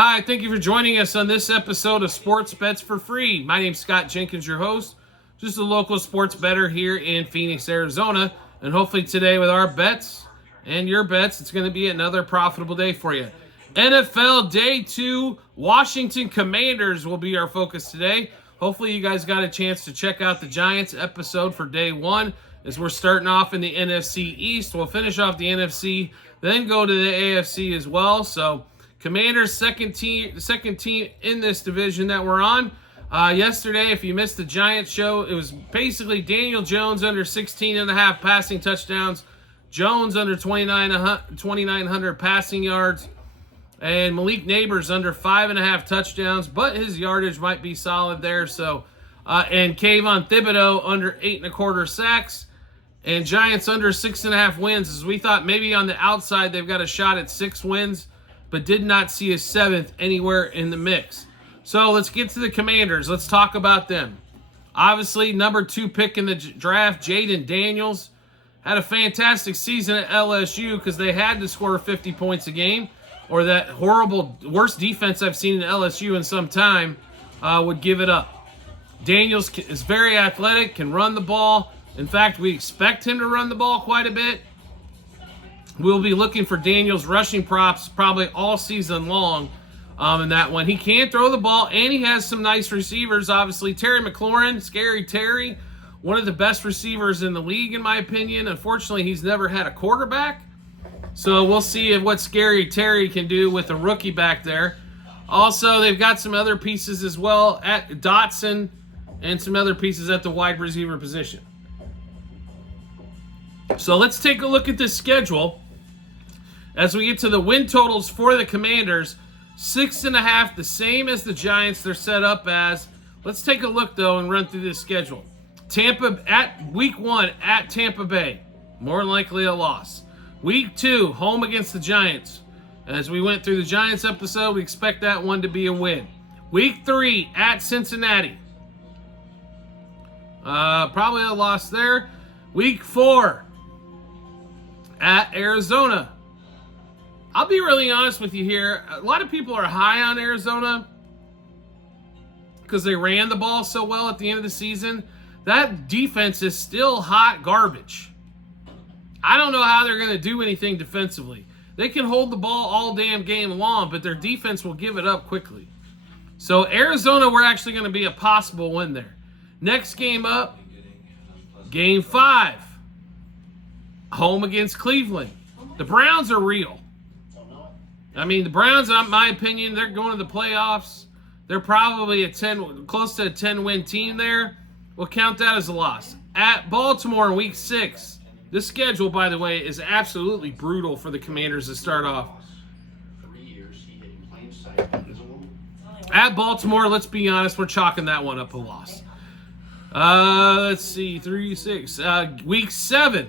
Hi, thank you for joining us on this episode of Sports Bets for Free. My name's Scott Jenkins, your host, just a local sports bettor here in Phoenix, Arizona. And hopefully today with our bets and your bets, it's going to be another profitable day for you. NFL Day 2, Washington Commanders will be our focus today. Hopefully you guys got a chance to check out the Giants episode for Day 1 as we're starting off in the NFC East. We'll finish off the NFC, then go to the AFC as well. So Commanders, second team in this division that we're on. Yesterday, if you missed the Giants show, it was basically Daniel Jones under 16.5 passing touchdowns, Jones under 2,900 passing yards, and Malik Nabers under 5.5 touchdowns, but his yardage might be solid there. So, and Kayvon Thibodeau under 8.25 sacks, and Giants under 6.5 wins, as we thought maybe on the outside they've got a shot at 6 wins, but did not see a 7th anywhere in the mix. So let's get to the Commanders. Let's talk about them. Obviously, number 2 pick in the draft, Jayden Daniels, had a fantastic season at LSU because they had to score 50 points a game, or that horrible, worst defense I've seen in LSU in some time would give it up. Daniels is very athletic, can run the ball. In fact, we expect him to run the ball quite a bit. We'll be looking for Daniels rushing props probably all season long in that one. He can throw the ball, and he has some nice receivers. Obviously, Terry McLaurin, Scary Terry, one of the best receivers in the league, in my opinion. Unfortunately, he's never had a quarterback. So we'll see what Scary Terry can do with a rookie back there. Also, they've got some other pieces as well at Dotson and some other pieces at the wide receiver position. So let's take a look at this schedule. As we get to the win totals for the Commanders, 6.5, the same as the Giants they're set up as. Let's take a look, though, and run through this schedule. Tampa at Week 1 at Tampa Bay, more than likely a loss. Week 2, home against the Giants. As we went through the Giants episode, we expect that one to be a win. Week 3 at Cincinnati. Probably a loss there. Week 4 at Arizona. I'll be really honest with you here. A lot of people are high on Arizona because they ran the ball so well at the end of the season. That defense is still hot garbage. I don't know how they're going to do anything defensively. They can hold the ball all damn game long, but their defense will give it up quickly. So Arizona, we're actually going to be a possible win there. Next game up, Game 5. Home against Cleveland. The Browns are real. I mean, the Browns, in my opinion, they're going to the playoffs. They're probably close to a 10-win team there. We'll count that as a loss. At Baltimore in Week 6. This schedule, by the way, is absolutely brutal for the Commanders to start off. At Baltimore, let's be honest, we're chalking that one up a loss. Let's see, 3, 6. Week 7.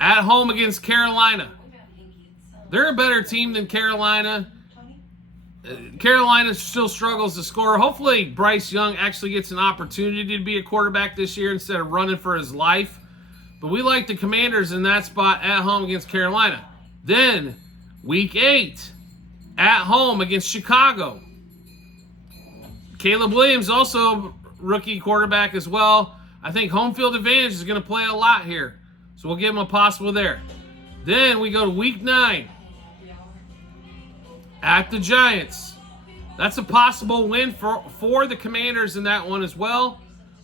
At home against Carolina. They're a better team than Carolina. Carolina still struggles to score. Hopefully Bryce Young actually gets an opportunity to be a quarterback this year instead of running for his life. But we like the Commanders in that spot at home against Carolina. Then, Week 8, at home against Chicago. Caleb Williams, also rookie quarterback as well. I think home field advantage is going to play a lot here. So we'll give him a possible there. Then we go to Week 9. At the Giants. That's a possible win for the Commanders in that one as well.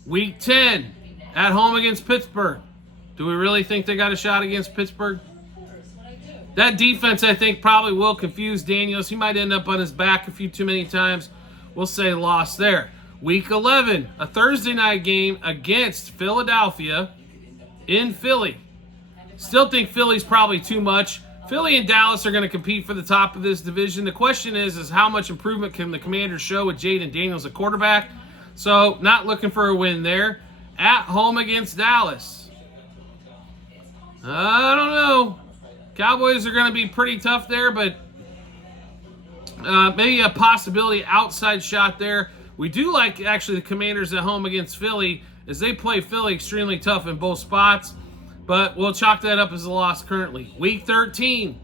Week 10. At home against Pittsburgh. Do we really think they got a shot against Pittsburgh? That defense, I think, probably will confuse Daniels. He might end up on his back a few too many times. We'll say loss there. Week 11. A Thursday night game against Philadelphia in Philly. Still think Philly's probably too much. Philly and Dallas are going to compete for the top of this division. The question is how much improvement can the Commanders show with Jayden Daniels at quarterback? So, not looking for a win there. At home against Dallas. I don't know. Cowboys are going to be pretty tough there, but maybe a possibility outside shot there. We do like, actually, the Commanders at home against Philly, as they play Philly extremely tough in both spots. But we'll chalk that up as a loss currently. Week 13,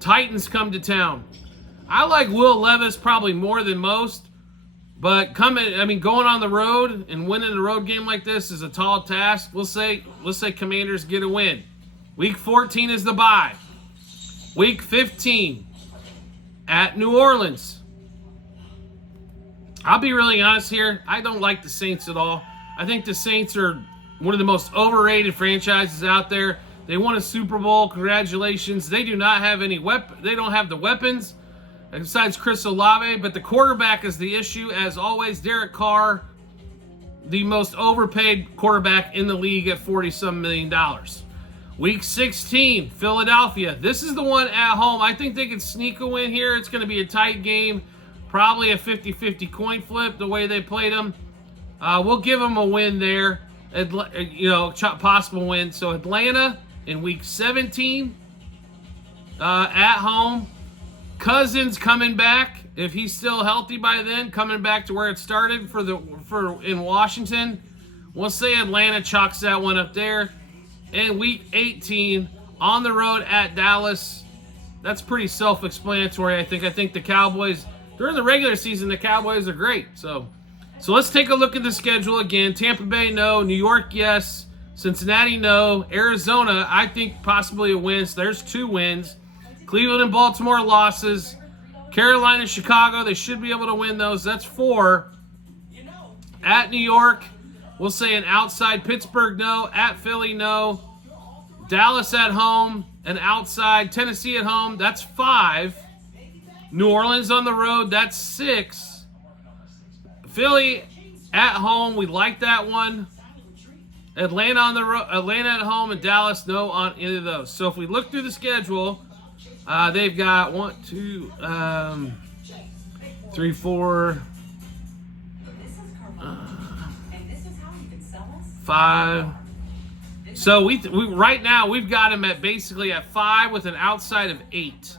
Titans come to town. I like Will Levis probably more than most, but going on the road and winning a road game like this is a tall task. Let's say Commanders get a win. Week 14 is the bye. Week 15 at New Orleans. I'll be really honest here. I don't like the Saints at all. I think the Saints are one of the most overrated franchises out there. They won a Super Bowl. Congratulations. They do not have any They don't have the weapons besides Chris Olave, but the quarterback is the issue. As always, Derek Carr, the most overpaid quarterback in the league at $40-some million. Week 16, Philadelphia. This is the one at home. I think they can sneak a win here. It's going to be a tight game. Probably a 50-50 coin flip the way they played them. We'll give them a win there. Possible win. So Atlanta in week 17 at home. Cousins coming back, if he's still healthy by then, coming back to where it started in Washington. We'll say Atlanta chalks that one up there. And week 18 on the road at Dallas. That's pretty self-explanatory, I think. I think the Cowboys, during the regular season, the Cowboys are great. So let's take a look at the schedule again. Tampa Bay, no. New York, yes. Cincinnati, no. Arizona, I think possibly a win. So there's 2 wins. Cleveland and Baltimore, losses. Carolina, Chicago, they should be able to win those. That's 4. At New York, we'll say an outside. Pittsburgh, no. At Philly, no. Dallas at home, an outside. Tennessee at home, that's 5. New Orleans on the road, that's 6. Philly at home, we like that one. Atlanta on the road, Atlanta at home, and Dallas, no on any of those. So if we look through the schedule, they've got 3, 4, 5. So we right now we've got them at basically at 5 with an outside of 8.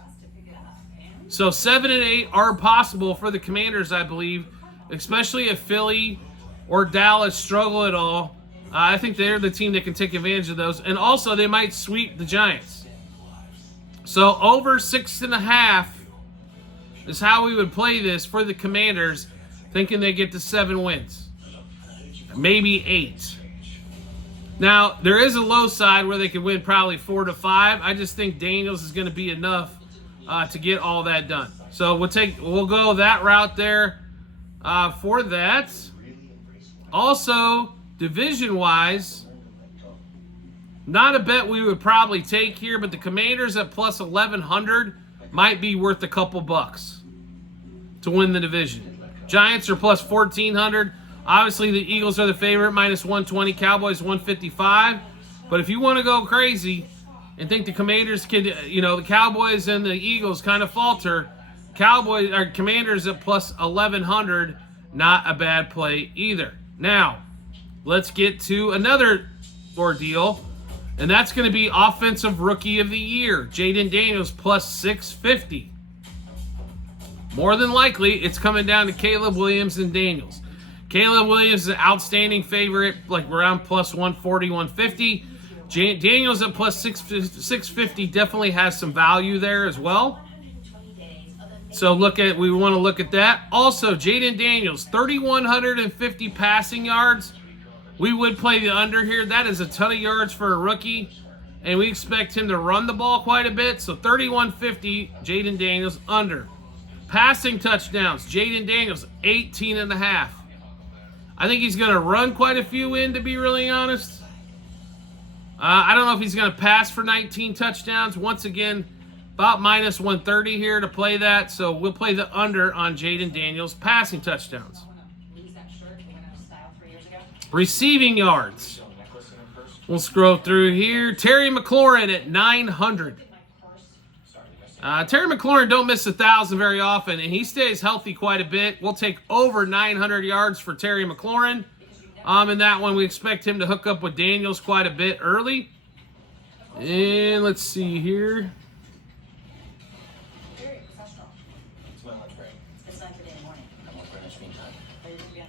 So 7 and 8 are possible for the Commanders, I believe, especially if Philly or Dallas struggle at all. I think they're the team that can take advantage of those, and also they might sweep the Giants. So over 6.5 is how we would play this for the Commanders, thinking they get to 7 wins, maybe 8. Now there is a low side where they could win probably 4-5. I just think Daniels is going to be enough to get all that done. So we'll go that route there for that. Also, division-wise, not a bet we would probably take here, but the Commanders at plus 1,100 might be worth a couple bucks to win the division. Giants are plus 1,400. Obviously, the Eagles are the favorite, minus 120. Cowboys 155. But if you want to go crazy and think the Commanders could, the Cowboys and the Eagles kind of falter, Commanders at plus 1,100, not a bad play either. Now, let's get to another ordeal, and that's going to be Offensive Rookie of the Year. Jayden Daniels plus 650. More than likely, it's coming down to Caleb Williams and Daniels. Caleb Williams is an outstanding favorite, like around plus 140, 150. Daniels at plus 650 definitely has some value there as well. So we want to look at that. Also, Jayden Daniels, 3,150 passing yards. We would play the under here. That is a ton of yards for a rookie, and we expect him to run the ball quite a bit. So 3,150, Jayden Daniels under. Passing touchdowns, Jayden Daniels, 18.5. I think he's going to run quite a few in, to be really honest. I don't know if he's going to pass for 19 touchdowns. Once again, about minus 130 here to play that. So we'll play the under on Jayden Daniels' passing touchdowns. Receiving yards. We'll scroll through here. Terry McLaurin at 900. Terry McLaurin don't miss 1,000 very often, and he stays healthy quite a bit. We'll take over 900 yards for Terry McLaurin. In that one, we expect him to hook up with Daniels quite a bit early. And let's see here.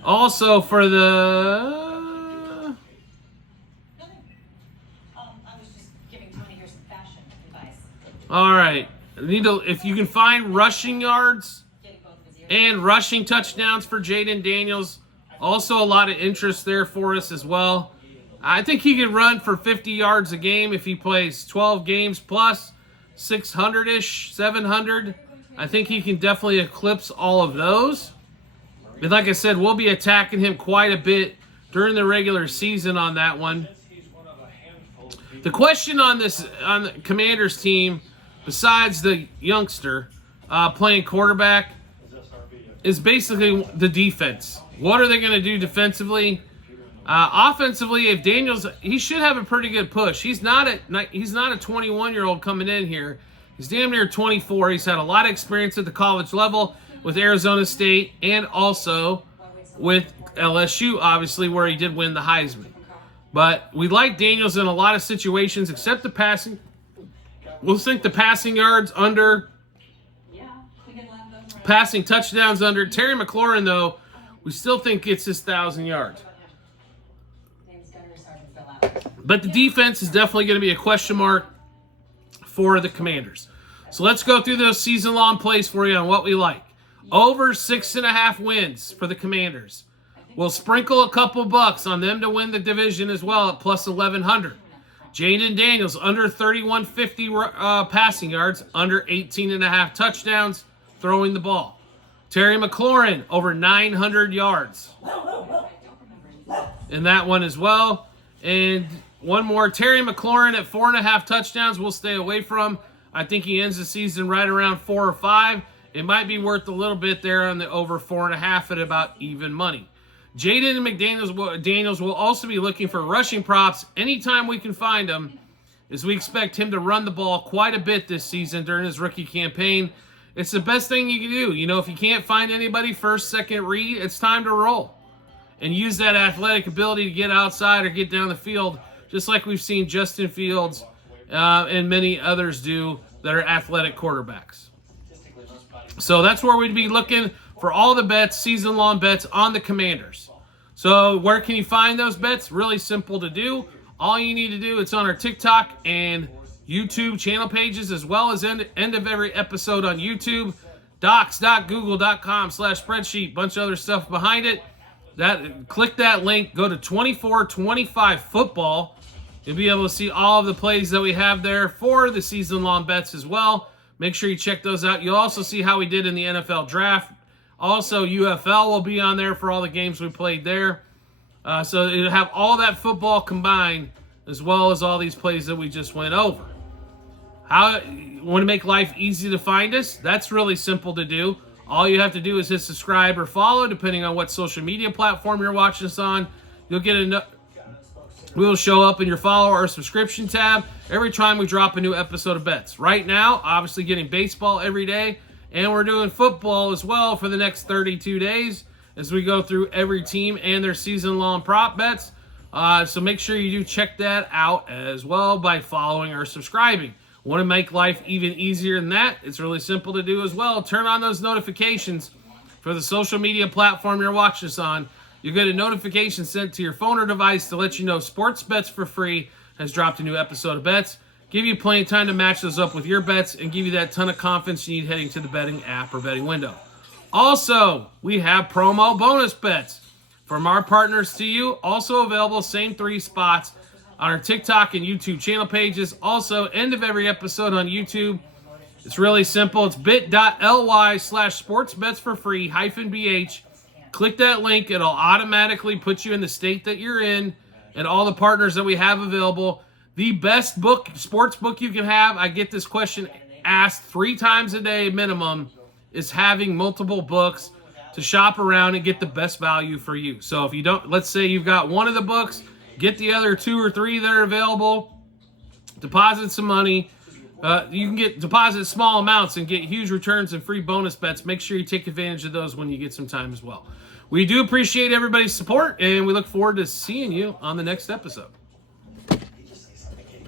Also for the... All right. if you can find rushing yards and rushing touchdowns for Jayden Daniels, also a lot of interest there for us as well. I think he could run for 50 yards a game if he plays 12 games plus 600-ish, 700. I think he can definitely eclipse all of those. And like I said, we'll be attacking him quite a bit during the regular season on that one. The question on the Commanders team, besides the youngster playing quarterback, is basically the defense. What are they going to do defensively? Offensively, if Daniels, he should have a pretty good push. He's not a 21-year-old coming in here. He's damn near 24. He's had a lot of experience at the college level with Arizona State and also with LSU, obviously, where he did win the Heisman. But we like Daniels in a lot of situations, except the passing. We'll think the passing yards under, passing touchdowns under. Terry McLaurin, though, we still think gets his 1,000 yards. But the defense is definitely going to be a question mark for the Commanders. So let's go through those season-long plays for you on what we like. Over 6.5 wins for the Commanders. We'll sprinkle a couple bucks on them to win the division as well at plus 1,100. Jayden Daniels under 3,150 passing yards, under 18.5 touchdowns throwing the ball. Terry McLaurin over 900 yards in that one as well. And one more, Terry McLaurin at 4.5 touchdowns we'll stay away from. I think he ends the season right around 4 or 5. It might be worth a little bit there on the over 4.5 at about even money. Jayden Daniels will also be looking for rushing props anytime we can find them, as we expect him to run the ball quite a bit this season during his rookie campaign. It's the best thing you can do. You know, if you can't find anybody first, second read, it's time to roll. And use that athletic ability to get outside or get down the field, just like we've seen Justin Fields and many others do that are athletic quarterbacks. So that's where we'd be looking for all the bets, season-long bets on the Commanders. So where can you find those bets? Really simple to do. All you need to do, it's on our TikTok and YouTube channel pages, as well as end of every episode on YouTube. Docs.google.com/spreadsheet. Bunch of other stuff behind it. Click that link. Go to 24/25 football. You'll be able to see all of the plays that we have there for the season-long bets as well. Make sure you check those out. You'll also see how we did in the NFL draft. Also, UFL will be on there for all the games we played there. So it'll have all that football combined, as well as all these plays that we just went over. How you want to make life easy to find us? That's really simple to do. All you have to do is hit subscribe or follow, depending on what social media platform you're watching us on. You'll get we'll show up in your follow or subscription tab every time we drop a new episode of Bets. Right now, obviously getting baseball every day, and we're doing football as well for the next 32 days as we go through every team and their season-long prop bets. So make sure you do check that out as well by following or subscribing. Want to make life even easier than that? It's really simple to do as well. Turn on those notifications for the social media platform you're watching us on. You get a notification sent to your phone or device to let you know Sports Bets for Free has dropped a new episode of Bets. Give you plenty of time to match those up with your bets and give you that ton of confidence you need heading to the betting app or betting window. Also, we have promo bonus bets from our partners to you. Also available, same 3 spots on our TikTok and YouTube channel pages. Also, end of every episode on YouTube. It's really simple. It's bit.ly/sportsbetsforfree-bh. Click that link. It'll automatically put you in the state that you're in and all the partners that we have available. The best sports book you can have, I get this question asked 3 times a day minimum, is having multiple books to shop around and get the best value for you. So if you don't, let's say you've got one of the books, get the other 2 or 3 that are available, deposit some money. You can deposit small amounts and get huge returns and free bonus bets. Make sure you take advantage of those when you get some time as well. We do appreciate everybody's support, and we look forward to seeing you on the next episode.